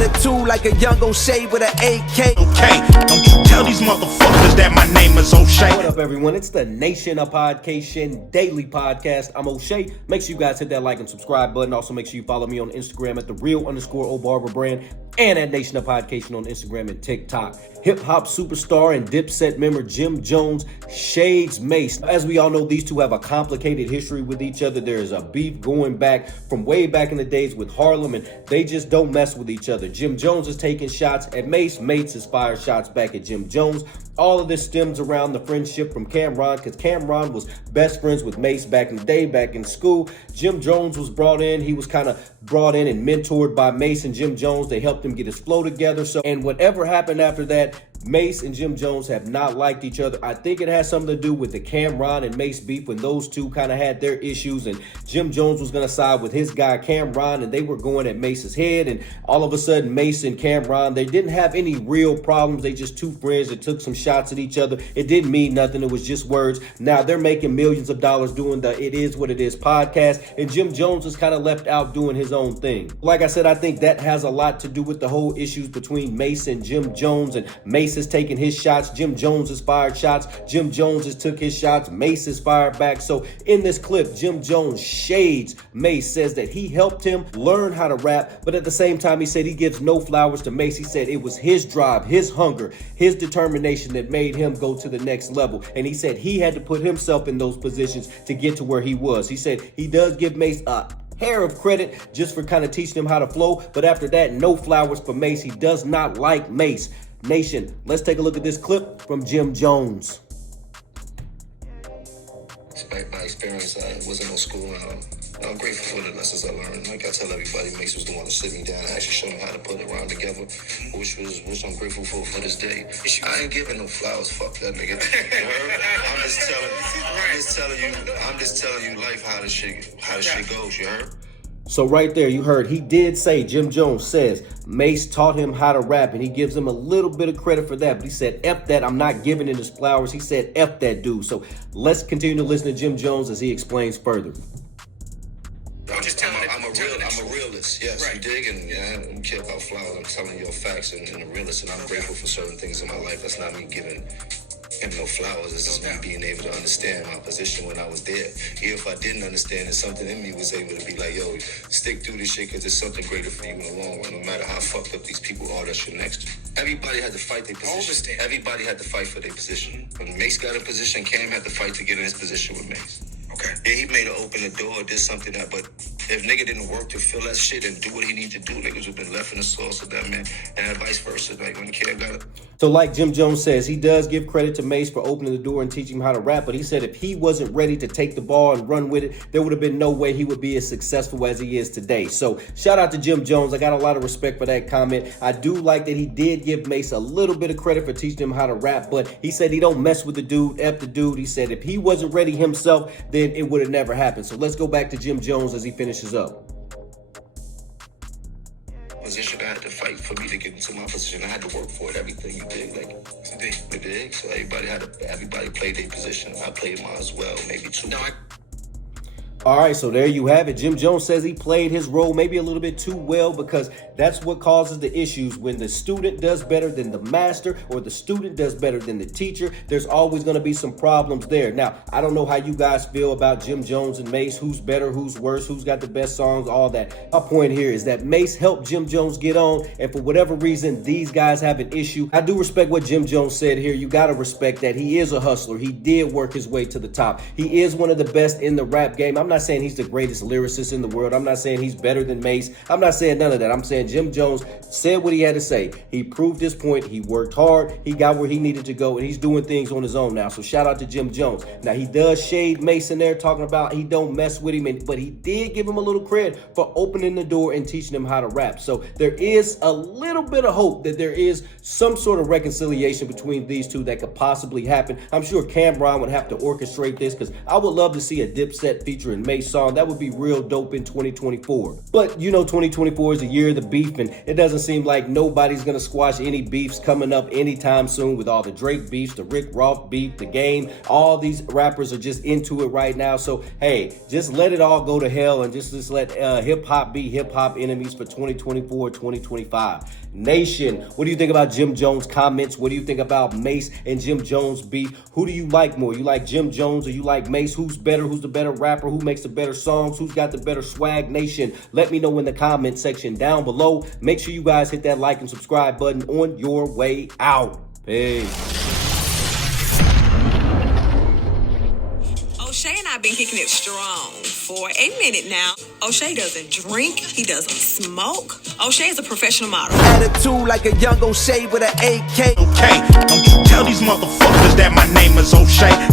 the two like a young O'Shea with an AK. Okay, don't you tell these motherfuckers that my name is O'Shea. What up, everyone? It's the Nation of Podcation Daily Podcast. I'm O'Shea. Make sure you guys hit that like and subscribe button. Also, make sure you follow me on Instagram at @the_real_O_Barber and at Nation of Podcation on Instagram and TikTok. Hip-hop superstar and Dipset member Jim Jones shades Mase. As we all know, these two have a complicated history with each other. There is a beef going back from way back in the days with Harlem, and they just don't mess with each other. Jim Jones is taking shots at Mase. Mase has fired shots back at Jim Jones. All of this stems around the friendship from Cameron, because Cameron was best friends with Mase back in the day, back in school. Jim Jones was brought in. He was kind of brought in and mentored by Mase and Jim Jones. They helped him get his flow together. And whatever happened after that, Mase and Jim Jones have not liked each other. I think it has something to do with the Cameron and Mase beef when those two kind of had their issues, and Jim Jones was going to side with his guy Cameron, and they were going at Mase's head. And all of a sudden, Mase and Cameron, they didn't have any real problems. They just two friends that took some shots at each other. It didn't mean nothing. It was just words. Now they're making millions of dollars doing the It Is What It Is podcast, and Jim Jones is kind of left out doing his own thing. Like I said, I think that has a lot to do with the whole issues between Mase and Jim Jones, and Mase is taking his shots. Jim Jones has fired shots. Jim Jones has took his shots. Mase has fired back. So in this clip, Jim Jones shades Mase, says that he helped him learn how to rap, but at the same time, he said he gives no flowers to Mase. He said it was his drive, his hunger, his determination that made him go to the next level. And he said he had to put himself in those positions to get to where he was. He said he does give Mase a hair of credit just for kind of teaching him how to flow, but after that, no flowers for Mase. He does not like Mase. Nation, let's take a look at this clip from Jim Jones. Despite my experience, I wasn't no school. I'm grateful for the lessons I learned. Like I tell everybody, Mase was the one to sit me down and actually show me how to put it around together, which I'm grateful for this day. I ain't giving no flowers. Fuck that nigga. You heard? I'm just telling you life how this shit goes. You heard? So right there, you heard he did say, Jim Jones says, Mase taught him how to rap, and he gives him a little bit of credit for that. But he said, F that, I'm not giving him his flowers. He said, F that dude. So let's continue to listen to Jim Jones as he explains further. I'm just telling I'm a realist, yes, right. You dig? And I don't care about flowers. I'm telling you facts and a realist, and I'm grateful for certain things in my life. That's not me giving him no flowers. It's just me being able to understand my position when I was there. Even if I didn't understand it, something in me was able to be like, yo, stick through this shit because there's something greater for you in the long run. No matter how fucked up these people are that you're next to. Everybody had to fight their position. Everybody had to fight for their position. When Mase got in position, Cam had to fight to get in his position with Mase. Okay. Yeah, he made it open the door, did something that, but if nigga didn't work to fill that shit and do what he needed to do, niggas would have been left in the sauce of that man, and vice versa, like when Cam got it. So like Jim Jones says, he does give credit to Mase for opening the door and teaching him how to rap, but he said if he wasn't ready to take the ball and run with it, there would have been no way he would be as successful as he is today. So shout out to Jim Jones. I got a lot of respect for that comment. I do like that he did give Mase a little bit of credit for teaching him how to rap, but he said he don't mess with the dude, F the dude. He said if he wasn't ready himself, then it would have never happened. So let's go back to Jim Jones as he finishes up. Position I had to fight for me to get into my position. I had to work for it. Everything you did, like you did. So everybody played their position. I played mine as well, maybe two. All right, so there you have it. Jim Jones says he played his role maybe a little bit too well, because that's what causes the issues. When the student does better than the master, or the student does better than the teacher, there's always going to be some problems there. Now, I don't know how you guys feel about Jim Jones and Mase, who's better, who's worse, who's got the best songs, all that. My point here is that Mase helped Jim Jones get on, and for whatever reason, these guys have an issue. I do respect what Jim Jones said here. You got to respect that he is a hustler. He did work his way to the top. He is one of the best in the rap game. I'm not saying he's the greatest lyricist in the world. I'm not saying he's better than Mase. I'm not saying none of that. I'm saying Jim Jones said what he had to say. He proved his point. He worked hard. He got where he needed to go, and he's doing things on his own now. So shout out to Jim Jones. Now, he does shade Mase in there, talking about he don't mess with him, but he did give him a little credit for opening the door and teaching him how to rap. So there is a little bit of hope that there is some sort of reconciliation between these two that could possibly happen. I'm sure Cameron would have to orchestrate this, because I would love to see a Dipset featuring and Mase song. That would be real dope in 2024. But you know, 2024 is the year of the beef, and it doesn't seem like nobody's gonna squash any beefs coming up anytime soon with all the Drake beefs, the Rick Ross beef, the Game. All these rappers are just into it right now. So hey, just let it all go to hell and just let hip hop be hip hop enemies for 2024, 2025. Nation, what do you think about Jim Jones' comments? What do you think about Mase and Jim Jones beef? Who do you like more? You like Jim Jones or you like Mase? Who's better? Who's the better rapper? Who makes the better songs? Who's got the better swag? Nation, let me know in the comment section down below. Make sure you guys hit that like and subscribe button on your way out. Peace. O'Shea and I have been kicking it strong for a minute now. O'Shea doesn't drink. He doesn't smoke. O'Shea is a professional model. Attitude like a young O'Shea with an AK. Okay, don't you tell these motherfuckers that my name is O'Shea.